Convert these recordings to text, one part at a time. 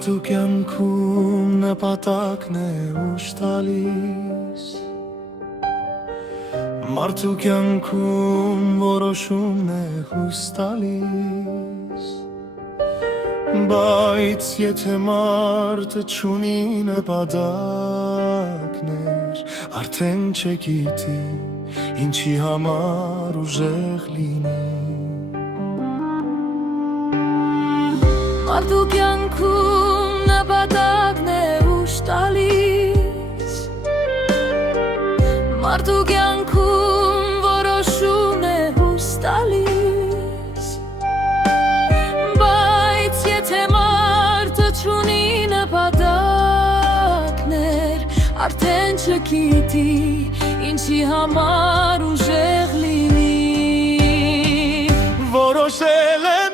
Մարդու կյանքում նպատակն է ուշ տալիս, մարդու կյանքում որոշումն է հույս տալիս, բայց եթե մարդը չունի նպատակներ, արդեն չգիտի ինչի համար ուժեղ լինի։ Մարդու կյանքում նպատակն է ուշ տալիս, մարդու կյանքում որոշումն է հույս տալիս, բայց եթե մարդը չունի նպատակներ, արդեն չգիտի ինչի համար ուժեղ լինի։ Որոշել եմ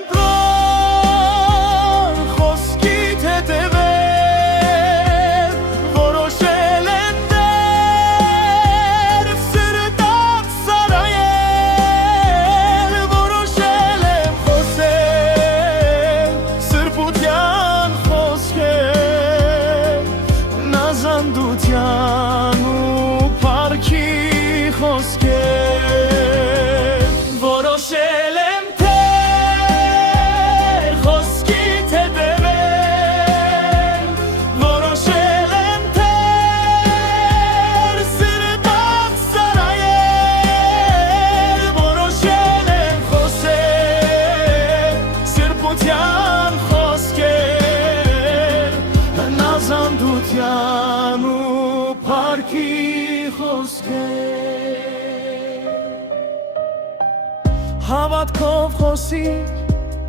Հավատքով խոսի,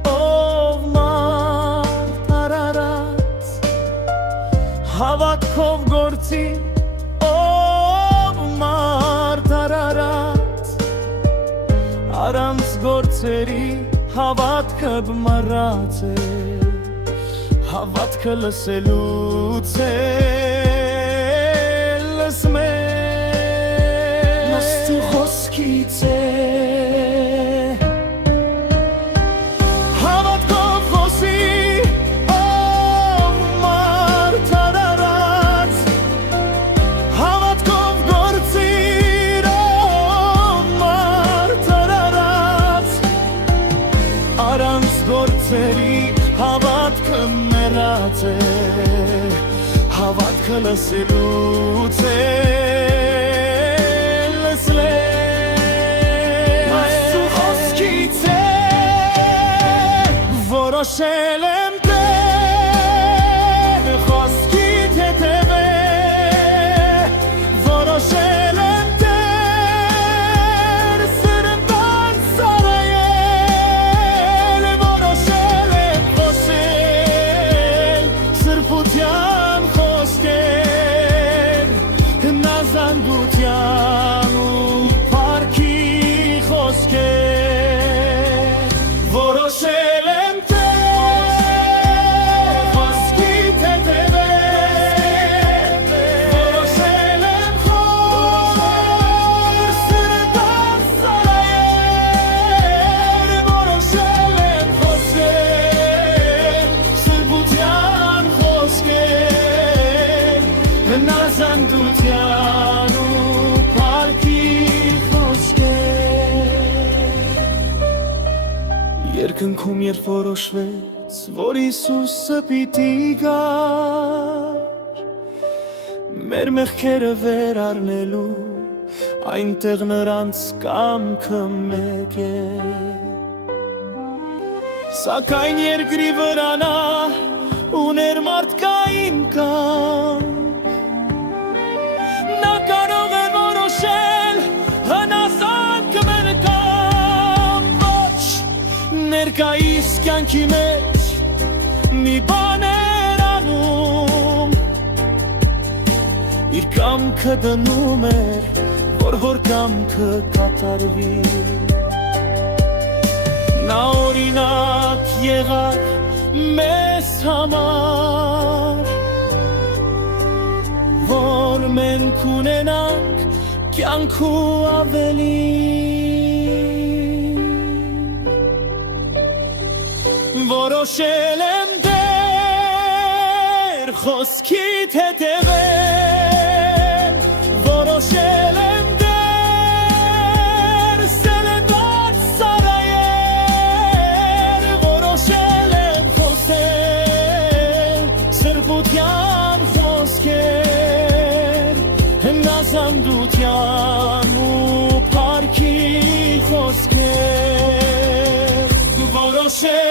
ով մարդ արարած, հավատքով գործի, ով մարդ արարած, առանց գործերի հավատքը բմառած է, հավատքը լսելուց է լսմել, Աստծու խոսքից է։ Հավատքը մեռած է, հավատքը լսելուց է լսել, Աստծու խոսքից է, որոշել եմ Տեր խոսքիդ հետևել, որոշել եմ Երկնքում երբ որոշվեց, որ Հիսուսը պիտի գար, մեր մեղքերը վեր առնելու, այնտեղ նրանց կամքը մեկ է, սակայն երկրի վրա նա ուներ մարդկային կամք, նա կարող է որոշել հնազանդքը մեր կամ ոչ, ներկայիս կյանքի մեջ մի բան էր անում, իր կամքը դնում էր, որ կամքը կատարվի, նա օրինակ եղավ մեզ համար, որ մենք ունենանք կյանքու ավելի, որոշել եմ Տեր խոսքիդ հետևել որոշել եմ դեր սելեբար սարայել որոշել եմ խոսել սրբության խոսքեր հնազանդության ու փառքի խոսքեր որոշել